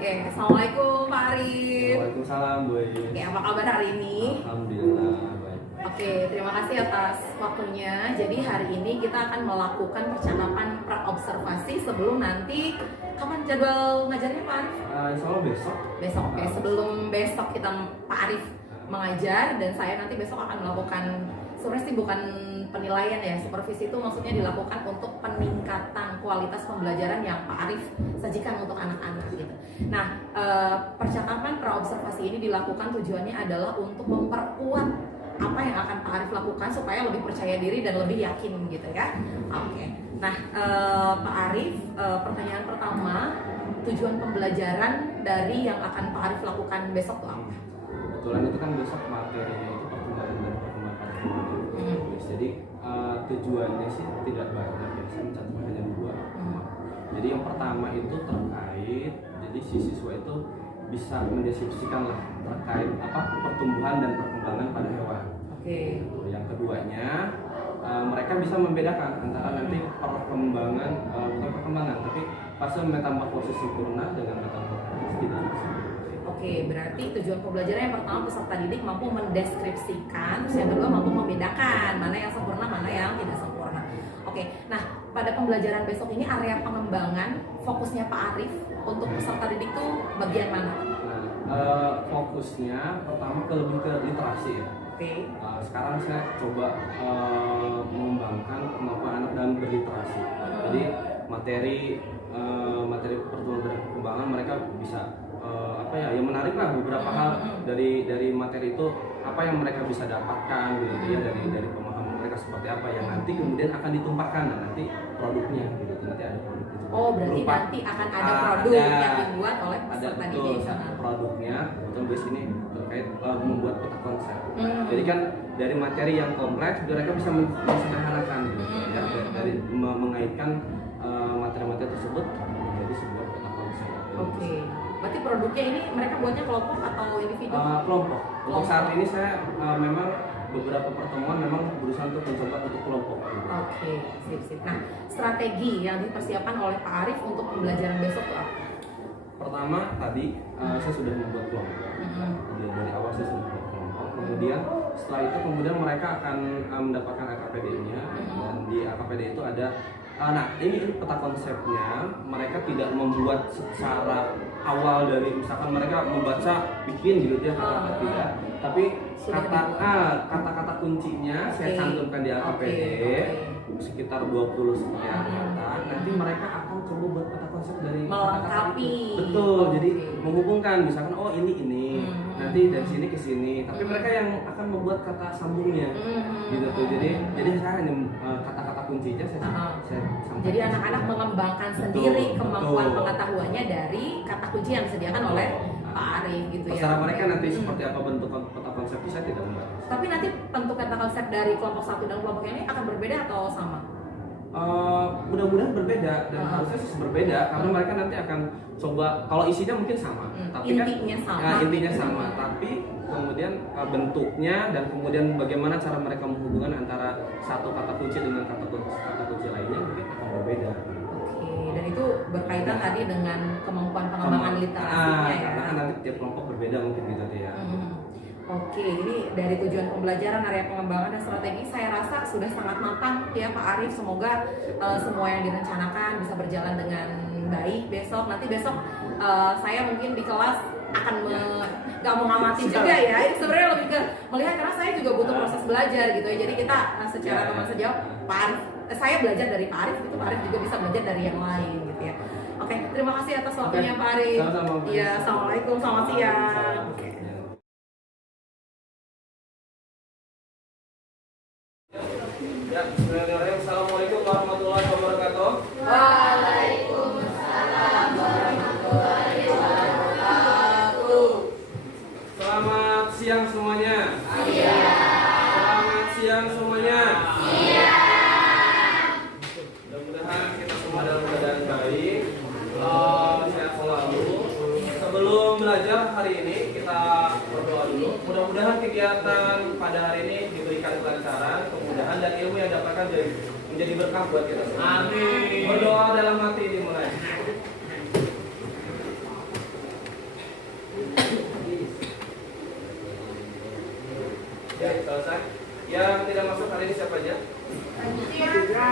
Oke, Assalamualaikum Pak Arif. Waalaikumsalam, Bu. Oke, apa kabar hari ini? Alhamdulillah, baik. Oke, terima kasih atas waktunya. Jadi hari ini kita akan melakukan percakapan praobservasi sebelum nanti kapan jadwal ngajarnya Pak Arif? Insya Allah besok. Besok, oke. Sebelum besok kita Pak Arif mengajar dan saya nanti besok akan melakukan sebenarnya sih bukan penilaian ya, supervisi itu maksudnya dilakukan untuk peningkatan kualitas pembelajaran yang Pak Arif sajikan untuk anak-anak gitu. Nah, percakapan praobservasi ini dilakukan tujuannya adalah untuk memperkuat apa yang akan Pak Arif lakukan supaya lebih percaya diri dan lebih yakin gitu ya. Oke. Nah, Pak Arif, pertanyaan pertama, tujuan pembelajaran dari yang akan Pak Arif lakukan besok tuh apa? Kebetulan itu kan besok materinya itu perkembangan dan perkembangan Inggris. Jadi tujuannya sih tidak banyak, biasanya mencatatkan hanya dua. Jadi yang pertama itu terkait, jadi si siswa itu bisa mendeskripsikan lah terkait apa pertumbuhan dan perkembangan pada hewan. Oke. Yang keduanya mereka bisa membedakan antara nanti perkembangan bukan perkembangan tapi fase metamorfosis sempurna dengan metamorfosis tidak sempurna. Oke, berarti tujuan pembelajaran yang pertama peserta didik mampu mendeskripsikan, terus yang kedua mampu membedakan mana yang sempurna, mana yang tidak sempurna. Oke, nah pada pembelajaran besok ini area pengembangan fokusnya Pak Arif untuk peserta didik itu bagian mana? Nah, fokusnya pertama lebih ke literasi ya. Oke. Sekarang saya coba mengembangkan kemampuan anak dalam berliterasi. Jadi materi pertumbuhan dan perkembangan mereka bisa yang menarik lah beberapa hal dari materi itu apa yang mereka bisa dapatkan gitu ya dari pemahaman mereka seperti apa yang nanti kemudian akan ditumpahkan nanti produknya gitu nanti ada produk itu. Oh, berarti nanti akan ada produk yang dibuat oleh peserta didik. Produknya kemudian di sini terkait membuat peta konsep. Jadi kan dari materi yang kompleks mereka bisa mensederhanakan gitu ya dari mengaitkan materi-materi tersebut menjadi sebuah peta konsep. Oke. Berarti produknya ini mereka buatnya kelompok atau individu? Kelompok. Untuk saat ini saya memang beberapa pertemuan memang berusaha untuk mencoba untuk kelompok. Oke, sip. Nah, strategi yang dipersiapkan oleh Pak Arif untuk pembelajaran besok itu apa? Pertama tadi saya sudah membuat kelompok. Dari awal saya sudah membuat kelompok. Kemudian setelah itu mereka akan mendapatkan AKPD-nya dan di AKPD itu ada ini peta konsepnya. Mereka tidak membuat secara awal dari misalkan mereka membaca bikin gitu ya tidak, tapi kata-kata kuncinya saya cantumkan di AKPD sekitar 20 sekian kata. Nanti mereka akan coba buat peta konsep dari kata-kata itu. Betul, jadi menghubungkan misalkan ini nanti dari sini ke sini, tapi mereka yang akan membuat kata sambungnya gitu tuh. Jadi saya hanya kata-kata kuncinya saya sampaikan. Jadi anak-anak mengembangkan sendiri kemampuan pengetahuannya dari kata kunci yang disediakan oleh Pak Arif gitu ya. Terserah mereka nanti seperti apa bentuk peta konsep itu saya tidak membahas. Tapi nanti bentuk kata konsep dari kelompok satu dan kelompok yang ini akan berbeda atau sama? Mudah-mudahan berbeda dan harusnya sih berbeda karena mereka nanti akan coba kalau isinya mungkin sama, tapi intinya sama, tapi kemudian bentuknya dan kemudian bagaimana cara mereka menghubungkan antara satu kata kunci dengan kata kunci lainnya mungkin akan berbeda. Oke, dan itu berkaitan tadi dengan kemampuan pengembangan literasinya ya. Karena kan nanti tiap kelompok berbeda mungkin gitu ya. Oke, ini dari tujuan pembelajaran, area pengembangan dan strategi saya rasa sudah sangat matang ya Pak Arif. Semoga semua yang direncanakan bisa berjalan dengan baik besok. Nanti besok saya mungkin di kelas akan nggak mengamati juga ya. Ini sebenarnya lebih ke melihat karena saya juga butuh proses belajar gitu ya. Jadi kita secara teman sejauh Pak Arif, saya belajar dari Pak Arif, itu Pak Arif juga bisa belajar dari yang lain gitu ya. Oke, terima kasih atas waktunya Pak Arif. Iya, assalamualaikum, selamat siang. Ya, Assalamualaikum warahmatullahi wabarakatuh. Waalaikumsalam warahmatullahi wabarakatuh. Selamat siang semuanya. Iya. Selamat siang semuanya. Iya. Mudah-mudahan kita semua dalam keadaan baik, sehat selalu. Sebelum belajar hari ini kita berdoa dulu. Mudah-mudahan kegiatan pada hari ini diberikan kelancaran, kemudahan dan ilmu yang dapatkan menjadi berkah buat kita semua. Amin. Berdoa dalam hati dimulai. masuk hari ini siapa aja? Siapa?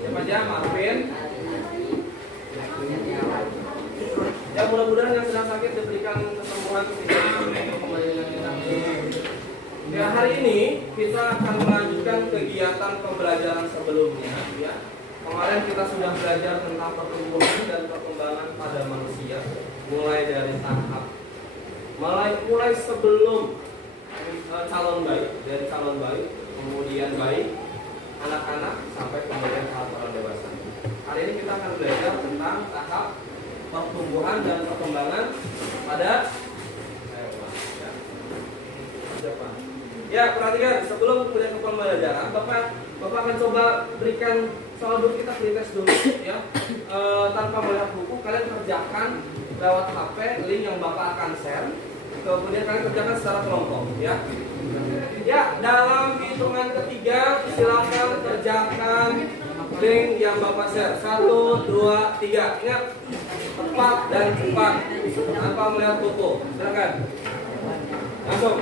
Siapa aja? Marvin. Ya mudah-mudahan yang sedang sakit diberikan kesembuhan ya, hari ini kita akan melanjutkan kegiatan pembelajaran sebelumnya ya. Kemarin kita sudah belajar tentang pertumbuhan dan perkembangan pada manusia, mulai dari tahap mulai sebelum calon bayi, dari calon bayi, kemudian bayi, anak-anak, sampai kemudian tahap orang dewasa. Hari ini kita akan belajar tentang tahap pertumbuhan dan perkembangan pada ya, perhatikan sebelum kemudian ke pembelajaran, Bapak akan coba berikan soal dulu, kita pretest dulu ya. Tanpa melihat buku, kalian kerjakan lewat HP link yang Bapak akan share. Kemudian kalian kerjakan secara kelompok ya. Ya, dalam hitungan ketiga silakan kerjakan link yang Bapak share. 1, 2, 3. Ingat, tepat dan cepat tanpa melihat buku. Silakan. Langsung.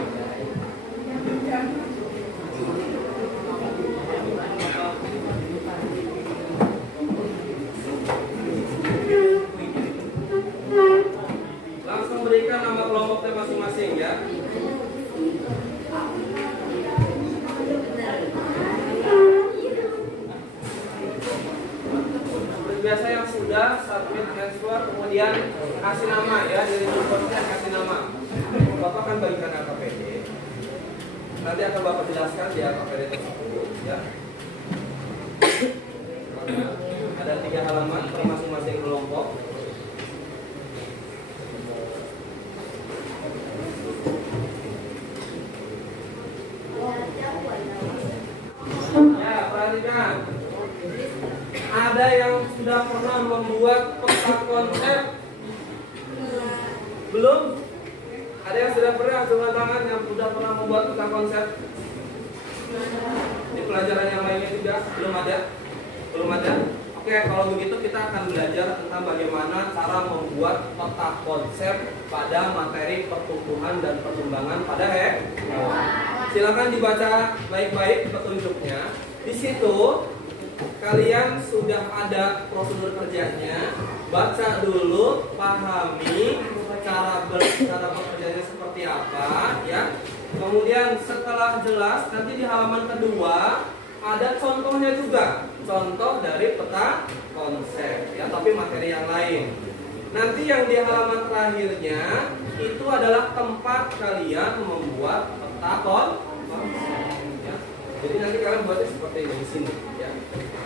Langsung berikan nama kelompoknya masing-masing ya. Biasa yang sudah submit answer kemudian kasih nama ya, dari reportnya kasih nama. Bapak akan bagikan AKPD. Nanti akan Bapak jelaskan di AKPD tersebut ya. Ada 3 halaman per masing-masing kelompok. Ya, perhatikan. Ada yang sudah pernah membuat peta konsep? Belum? Ada yang sudah pernah, coba tangan, yang sudah pernah membuat peta konsep? Di pelajaran yang lainnya juga belum ada? Belum ada? Oke, kalau begitu kita akan belajar tentang bagaimana cara membuat peta konsep pada materi pertumbuhan dan perkembangan pada hewan. Silakan dibaca baik-baik petunjuknya. Di situ kalian sudah ada prosedur kerjanya. Baca dulu, pahami cara bekerjanya seperti apa ya. Kemudian setelah jelas, nanti di halaman kedua ada contohnya juga, contoh dari peta konsep ya, tapi materi yang lain. Nanti yang di halaman terakhirnya itu adalah tempat kalian membuat peta konsep ya. Jadi nanti kalian buatnya seperti ini di sini ya.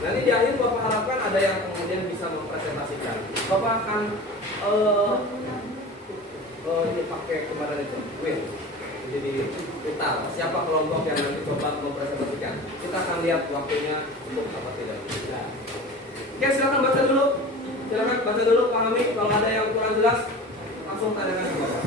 Nanti di akhir Bapak harapkan ada yang kemudian bisa mempresentasikan. Bapak akan ini pakai kemarin itu, jadi kita siapa kelompok yang nanti coba mempresentasikan. Kita akan lihat waktunya untuk apa tidak. Oke, silakan baca dulu. Silakan baca dulu, pahami. Kalau ada yang kurang jelas, langsung tanyakan ke Bapak.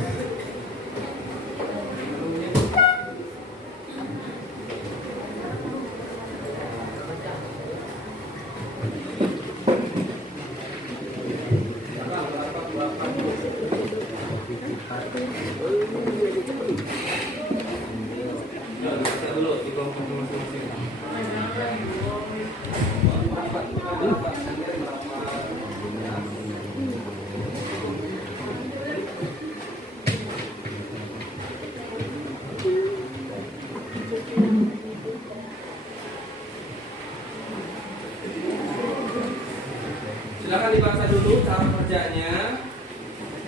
Silakan dibaca dulu cara kerjanya.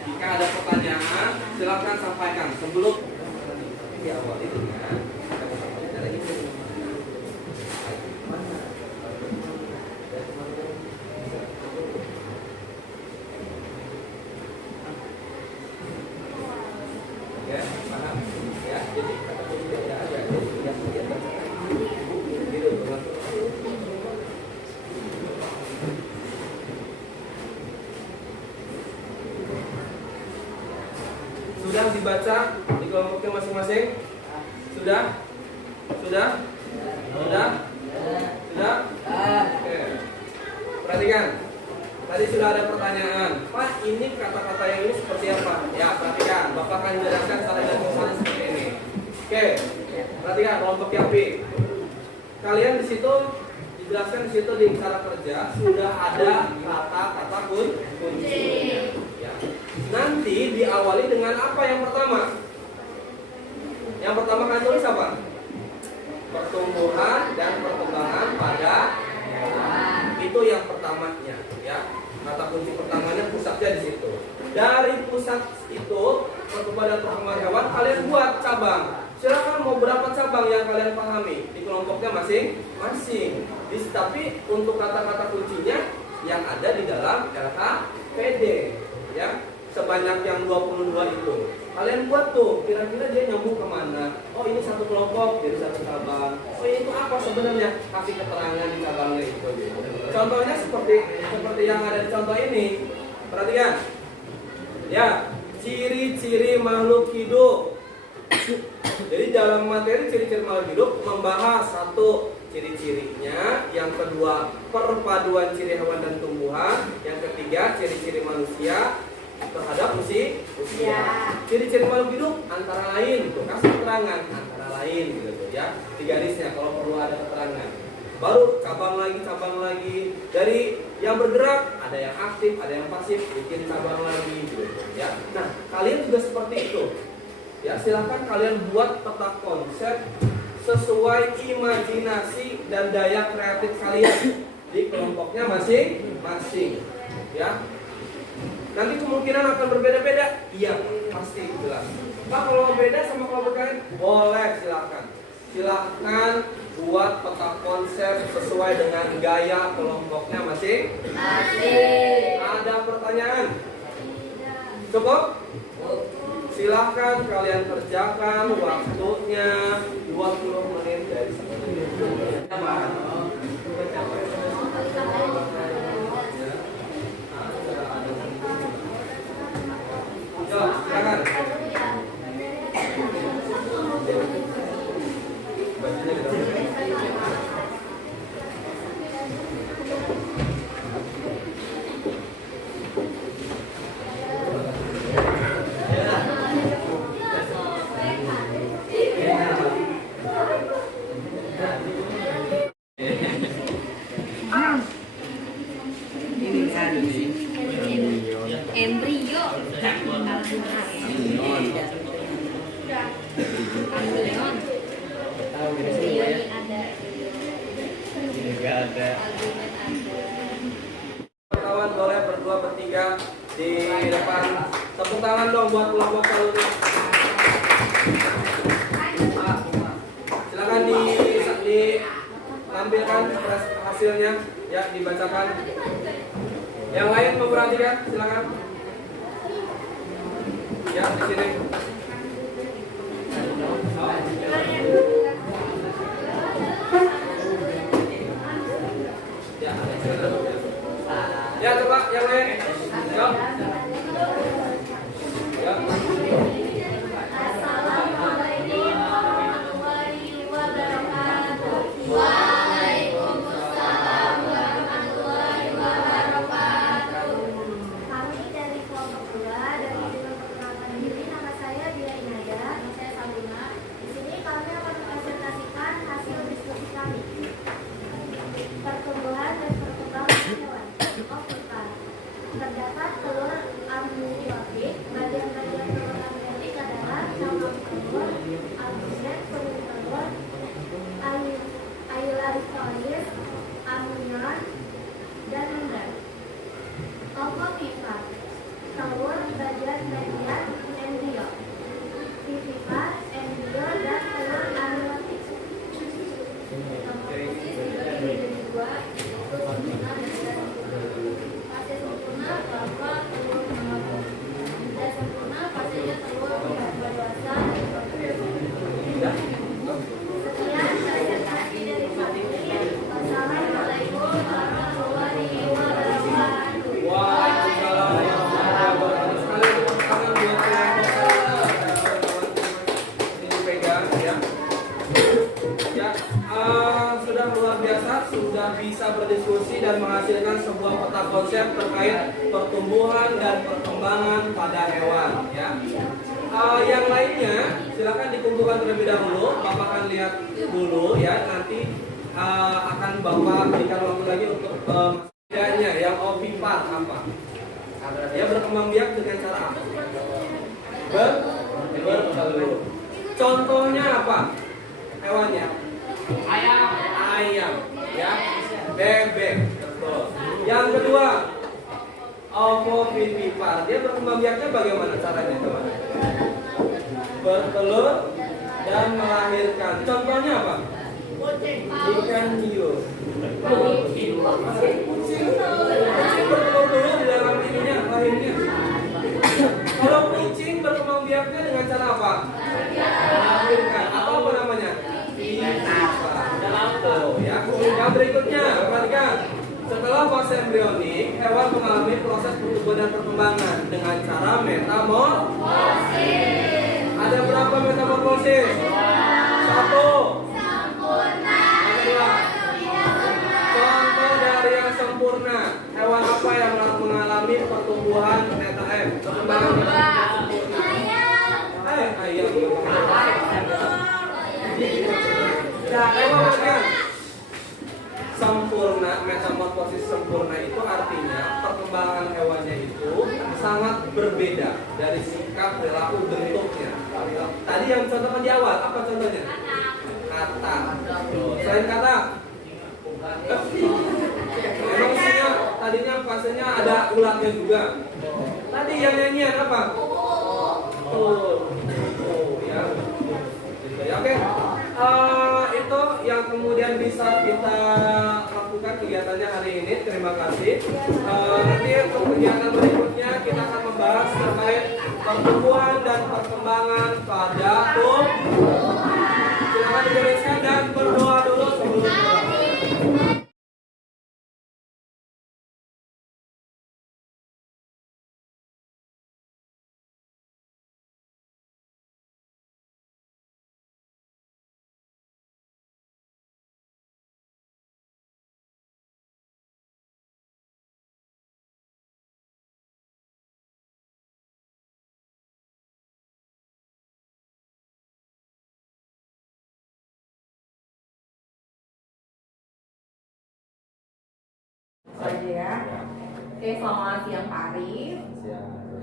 Jika ada pertanyaan, silakan sampaikan sebelum di awal itu kan. Ya, paham? Ya, jadi kata kunci ya ada ya, sudah dibaca di kelompoknya masing-masing? Sudah? Sudah? Sudah? Sudah? Oke. Perhatikan. Tadi sudah ada pertanyaan. Pak, ini kata-kata yang ini seperti apa? Ya, perhatikan. Bapak akan menjelaskan secara garis besar seperti ini. Oke, perhatikan kelompok yang B. Kalian di situ dijelaskan di situ di cara kerja sudah ada kata-kata kunci. Ya. Nanti diawali dengan apa yang pertama? Yang pertama kalian tulis apa? Pertumbuhan dan perkembangan pada hewan. Itu yang pertamanya, ya. Kata kunci pertamanya pusatnya di situ. Dari pusat itu pertumbuhan dan perkembangan hewan kalian buat cabang. Silakan mau berapa cabang yang kalian pahami di kelompoknya masing-masing. Tapi untuk kata-kata kuncinya yang ada di dalam LKPD, ya. Sebanyak yang 22 itu kalian buat tuh kira-kira dia nyambung kemana. Oh ini satu kelompok jadi satu cabang. Oh itu apa sebenarnya, kasih keterangan di cabangnya itu. Contohnya seperti yang ada di contoh ini. Perhatikan ya, ciri-ciri makhluk hidup. Jadi dalam materi ciri-ciri makhluk hidup membahas satu ciri-cirinya, yang kedua perpaduan ciri hewan dan tumbuhan, yang ketiga ciri-ciri manusia terhadap usia. Ciri-ciri makhluk hidup antara lain, tuh kasih keterangan antara lain gitu ya. Di garisnya kalau perlu ada keterangan. Baru cabang lagi. Dari yang bergerak ada yang aktif, ada yang pasif, bikin cabang lagi gitu ya. Nah, kalian juga seperti itu. Ya, silakan kalian buat peta konsep sesuai imajinasi dan daya kreatif kalian di kelompoknya masing-masing. Ya. Nanti kemungkinan akan berbeda-beda. Iya, pasti jelas. Pak, kalau beda sama kelompok kalian, boleh silakan buat peta konsep sesuai dengan gaya kelompoknya masing-masing. Ada pertanyaan? Cukup? Silahkan kalian kerjakan, waktunya 20 menit dari sekarang. Silakan. Embrio. Kawan boleh berdua bertiga di depan. Tepuk tangan dong buat kelompok kalian. Silakan ditampilkan hasilnya, ya dibacakan. Yang lain memperhatikan, silakan. Ya di sini. Ya coba yang lain. Ya. Ya. Assalamualaikum warahmatullahi wabarakatuh. Waalaikumsalam warahmatullahi wabarakatuh. Kami dari kelompok 2 dari Judul Perkenalkan Diri. Nama saya Bila Inaya, nama saya Salima. Di sini kami akan mempresentasikan hasil diskusi kami. Pertumbuhan dan perkembangan hewan. Terdapat telur amniotik. Bagian-bagian telur amniotik adalah cangkang telur, albumen, kulit telur, aeolaristolis, amnion, dan membran. Ovovivar, telur bagian-bagian embrio. Vivipar, embrio dan telur amniotik. Metamorfosis dibagi menjadi 2, yaitu sempurna dan tidak sempurna. Fase sempurna bahwa telur mengabung. Tidak sempurna fasenya telur dewasa. Sekian presentasi dari kami. Wassalamualaikum warahmatullahi wabarakatuh. Waalaikumsalam warahmatullahi wabarakatuh. Sekali tepuk tangan buat kelompok ini dipegang ya. Ya, sudah luar biasa, sudah bisa berdiskusi dan menghasilkan sebuah peta konsep terkait pertumbuhan dan perkembangan pada hewan ya. Yang lainnya silakan dikumpulkan terlebih dahulu. Bapak akan lihat dulu ya, nanti akan Bapak berikan waktu lagi untuk bedanya yang ovipar apa? Dia berkembang biak dengan cara apa? Bertelur. Contohnya apa? Hewannya? Ayam, ya. Bebek. Betul. Yang kedua, ovovivipar. Dia berkembang biaknya bagaimana caranya, teman? Bertelur dan melahirkan. Contohnya apa? Ikan hiu. Kucing bertelur dulu di dalam ininya, lahirnya. Kalau kucing berkembang biaknya dengan cara apa? Melahirkan. Atau apa namanya? Ya. Yang berikutnya, perhatikan. Setelah fase embrionik, hewan mengalami proses pertumbuhan dan perkembangan dengan cara metamorfosis. Ada berapa metamorfosis? 1. Yang kedua. Contoh dari yang sempurna, hewan apa yang mengalami pertumbuhan perkembangan sempurna? Ayam. Sempurna, metamorfosis sempurna itu artinya perkembangan hewannya itu sangat berbeda dari sikap, perilaku, bentuknya. Tadi yang contohkan di awal, apa contohnya? Kata. Selain kata, memang tadinya fasenya ada ulatnya juga. Tadi yang nyanyian apa? Ya. Gitu ya, oke. Itu yang kemudian bisa kita lakukan kegiatannya hari ini. Terima kasih. Nanti untuk kegiatan berikutnya kita akan membahas terkait pertumbuhan dan perkembangan pada tumbuhan. Silakan dijelaskan dan berdoa dulu sebelum berdoa. Aja ya. Oke, selamat siang Pak Arif.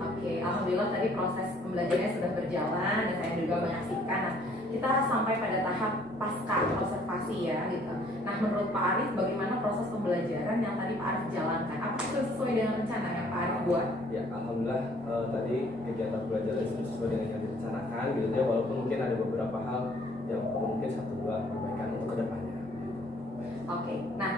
Oke, alhamdulillah tadi proses pembelajarannya sudah berjalan dan saya juga menyaksikan. Nah, kita sampai pada tahap pasca observasi ya gitu. Nah, menurut Pak Arif bagaimana proses pembelajaran yang tadi Pak Arif jalankan? Apakah sudah sesuai dengan rencana yang Pak Arif buat? Ya, alhamdulillah tadi kegiatan pembelajaran sesuai dengan yang direncanakan gitu ya, walaupun mungkin ada beberapa hal yang mungkin 1-2 perbaikan untuk kedepannya. Oke, nah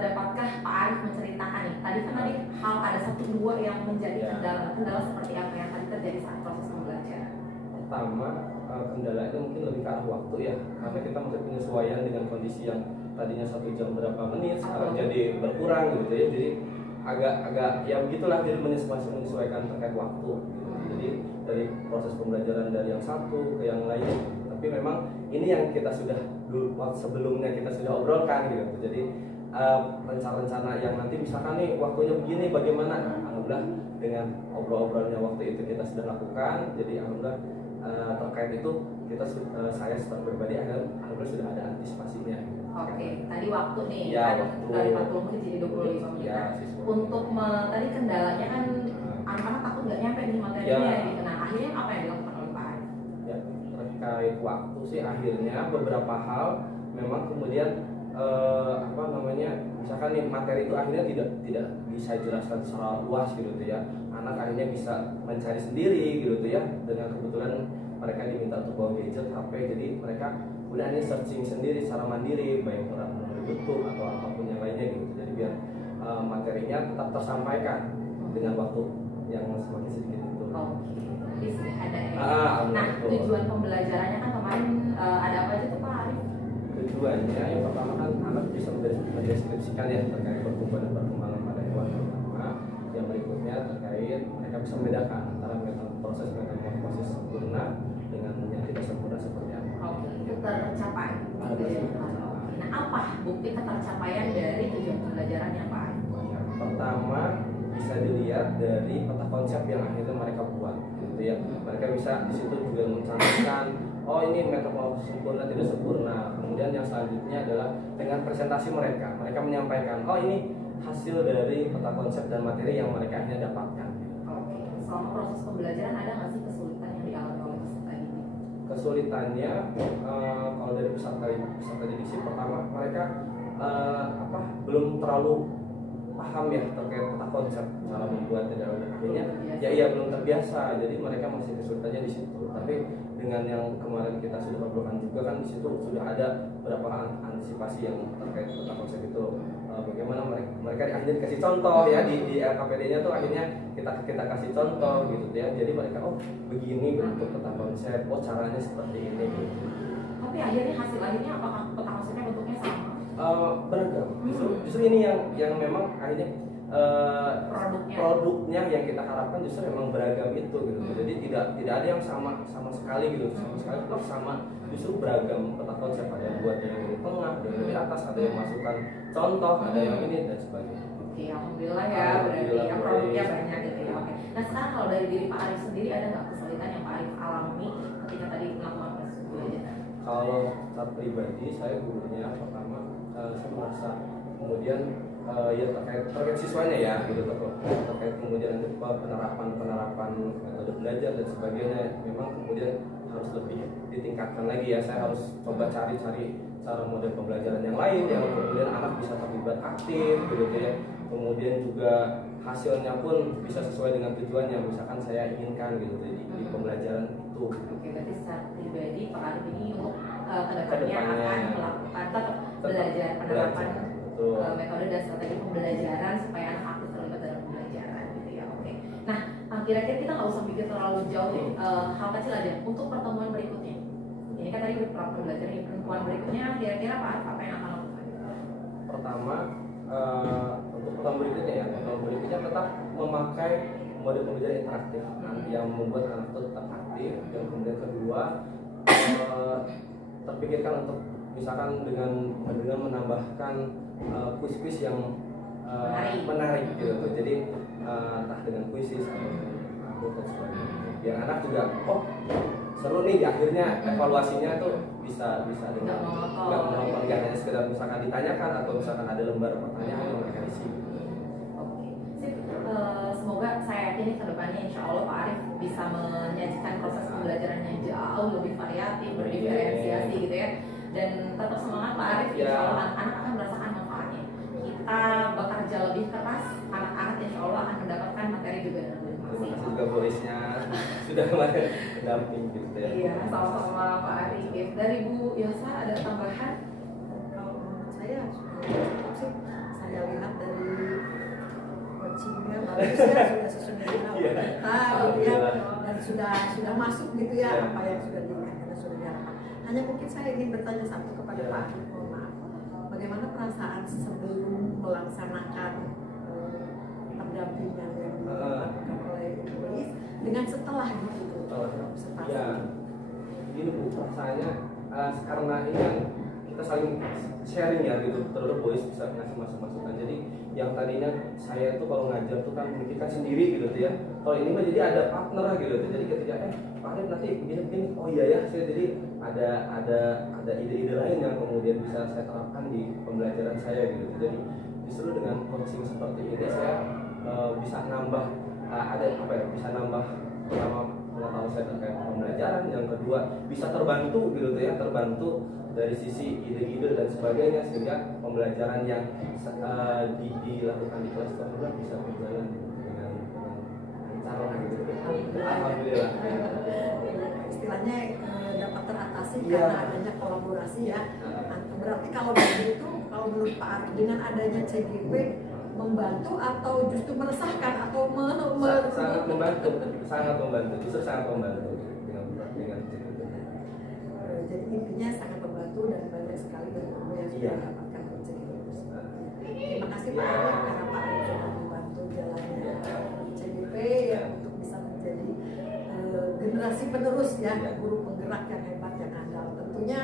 dapatkah Pak Arif menceritakan nih? Tadi kan tadi hal ada 1-2 yang menjadi kendala seperti apa yang tadi terjadi saat proses pembelajaran? Pertama, kendala itu mungkin lebih ke arah waktu ya, karena kita masih penyesuaian dengan kondisi yang tadinya 1 jam berapa menit sekarang jadi berkurang gitu ya, jadi agak ya begitulah, jadi menyesuaikan terkait waktu gitu. Jadi dari proses pembelajaran dari yang satu ke yang lain, tapi memang ini yang kita sudah sebelumnya kita sudah obrolkan gitu. Jadi rencana-rencana yang nanti misalkan nih waktunya begini bagaimana? Alhamdulillah dengan obrol-obrolnya waktu itu kita sudah lakukan. Jadi alhamdulillah terkait itu kita saya secara pribadi alhamdulillah sudah ada antisipasinya. Oke, tadi waktu nih ya, kan waktu. dari 40 menit jadi 25 menit. Ya, untuk tadi kendalanya kan anak-anak takut nggak nyampe nih materinya gitu. Nah, akhirnya apa yang dilakukan oleh Pak Arif? Ya, terkait waktu sih akhirnya beberapa hal memang kemudian misalkan nih materi itu akhirnya tidak bisa jelaskan secara luas gitu tuh ya, anak akhirnya bisa mencari sendiri gitu tuh ya, dengan kebetulan mereka diminta untuk bawa gadget HP, jadi mereka udah searching sendiri secara mandiri, baik melalui YouTube atau apapun yang lainnya gitu, jadi biar materinya tetap tersampaikan dengan waktu yang semakin sedikit itu. Jadi ada ya. Nah, tujuan pembelajarannya kan kemarin ada apa aja tuh Pak Arif? Tujuannya yang pertama kan anak bisa mendeskripsikan ya terkait pertumbuhan dan perkembangan pada hewan pertama. Yang berikutnya terkait mereka bisa membedakan antara proses metamorfosis sempurna dengan yang tidak sempurna seperti apa. Itu tercapai. Nah, apa bukti ketercapaian dari tujuan pembelajarannya Pak Arif? Yang pertama bisa dilihat dari peta konsep yang akhirnya mereka buat gitu ya. Mereka bisa di situ juga mencantumkan oh ini metode sempurna tidak sempurna. Kemudian yang selanjutnya adalah dengan presentasi mereka menyampaikan oh ini hasil dari peta konsep dan materi yang mereka akhirnya dapatkan. Oke, selama proses pembelajaran ada nggak sih kesulitan yang dialami oleh peserta didik? Kesulitannya kalau dari peserta didik sih pertama mereka belum terlalu paham ya terkait peta konsep cara membuat dan akhirnya ya belum terbiasa, jadi mereka masih kesulitannya di situ. Tapi dengan yang kemarin kita sudah obrolkan juga kan di situ sudah ada beberapa antisipasi yang terkait peta konsep itu. Bagaimana mereka akhirnya dikasih contoh ya di LKPD-nya tuh akhirnya kita kasih contoh gitu ya. Jadi mereka oh begini bentuk peta konsep, oh caranya seperti ini gitu. Tapi akhirnya hasil akhirnya apakah peta konsepnya bentuknya sama? Beragam. Justru ini yang memang akhirnya produknya yang kita harapkan justru memang beragam itu gitu. Jadi tidak ada yang sama sekali gitu. Sama justru beragam peta konsep, ada yang buat yang di tengah, ada yang di atas, ada yang masukkan contoh, ada yang ini dan sebagainya. Oke, alhamdulillah ya, berarti ya produknya banyak gitu ya. Oke. Nah sekarang kalau dari diri Pak Arif sendiri ada nggak kesulitan yang Pak Arif alami ketika tadi melakukan proses pembelajaran? Kalau saat pribadi saya gurunya pertama saya merasa kemudian ya terkait siswanya ya gitu terkait kemudian penerapan metode belajar dan sebagainya memang kemudian harus lebih ditingkatkan lagi ya. Saya harus coba cari cara model pembelajaran yang lain yang kemudian anak bisa terlibat aktif gitu ya, kemudian juga hasilnya pun bisa sesuai dengan tujuan yang misalkan saya inginkan gitu di pembelajaran itu. Oke, berarti secara pribadi Pak Arif ini untuk kedepannya akan melakukan tetap belajar penerapan metode dan strategi pembelajaran supaya anak aktif terlibat dalam pembelajaran gitu ya. Oke. Nah, kira-kira kita nggak usah pikir terlalu jauh nih, hal kecil aja untuk pertemuan berikutnya. Ini kan tadi pembelajaran di pertemuan berikutnya kira-kira Pak Arif apa yang akan lakukan? Pertama untuk pertemuan berikutnya tetap memakai model pembelajaran interaktif yang membuat anak itu tetap aktif. Yang kemudian kedua terpikirkan untuk misalkan dengan menambahkan kuis-kuis yang menarik gitu. Jadi entah dengan kuisis atau dan sebagainya. Yang anak juga seru nih, akhirnya evaluasinya tuh bisa dengan nggak menonton, nggak hanya sekedar misalkan ditanyakan atau misalkan ada lembar pertanyaan yang mereka isi. Oke, sip. Semoga saya yakin ke depannya insya Allah Pak Arif bisa menyajikan proses pembelajaran yang jauh lebih variatif, berdiferensiasi gitu ya. Dan tetap semangat Pak Arif, insya Allah anak-anak akan merasakan manfaatnya. Kita bekerja lebih keras, anak-anak insya Allah akan mendapatkan materi juga dengan lebih maksimal. Juga voice-nya sudah kemarin mendamping gitu ya. Iya, sama-sama Pak Arif. Dari Bu Yosa ada tambahan? Kalau menurut saya cukup sih. Saya lihat dari coachingnya bagus ya, sudah sesuai dengan kita gitu ya, dan sudah masuk gitu ya apa yang sudah diinginkan, sudah diharapkan. Hanya mungkin saya ingin bertanya satu kepada Pak Arif, mohon maaf, bagaimana perasaan sebelum melaksanakan pendampingan yang dilakukan oleh Bois dengan setelah gitu observasi? Ya, ini Bu, perasaannya karena ini kan kita saling sharing ya gitu, terus Bois bisa ngasih masukan. Jadi yang tadinya saya tuh kalau ngajar tuh kan memikirkan sendiri gitu ya. Kalau ini mah jadi ada partner gitu. Jadi ketika Pak Arif nanti begini, oh iya ya, saya jadi ada ide-ide lain yang kemudian bisa saya terapkan di pembelajaran saya gitu. Jadi justru dengan coaching seperti ini saya bisa nambah bisa nambah pertama pengetahuan saya terkait pembelajaran, yang kedua bisa terbantu gitu ya, terbantu dari sisi ide-ide dan sebagainya, sehingga pembelajaran yang dilakukan di kelas itu bisa berjalan dengan lancar lah gitu. Alhamdulillah. Istilahnya dapat teratasi karena adanya kolaborasi ya. Berarti kalau begitu, kalau menurut Pak Arif dengan adanya CGP membantu atau justru meresahkan atau sangat membantu, justru sangat membantu dengan CGP. Jadi intinya sangat membantu dan banyak sekali dari ilmu yang sudah didapatkan dari CGP. Terima kasih Pak Arif karena Pak Arif sudah membantu jalannya CGP ya, untuk bisa menjadi generasi penerus ya, guru penggerak yang hebat yang andal. Tentunya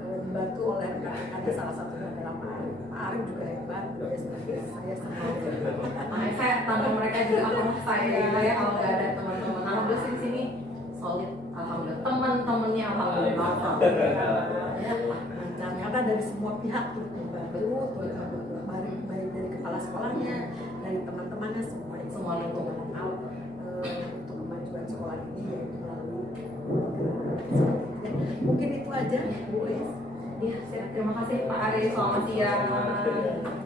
dibantu oleh rekan-rekannya, salah satunya adalah Pak Arif. Pak Pak Arif juga hebat, saya senang. Makanya saya tanpa mereka juga akan saya ya kalau nggak ada teman-teman. Alhamdulillah sih di sini solid. Alhamdulillah teman-temannya alhamdulillah. Ya, lancar karena dari semua pihak tuh membantu, baik dari kepala sekolahnya, dari teman-temannya semua lingkungan hal untuk kemajuan sekolah ini yaitu melalui ya, mungkin itu aja Bu Is. Ya, terima kasih Pak Arif, selamat siang.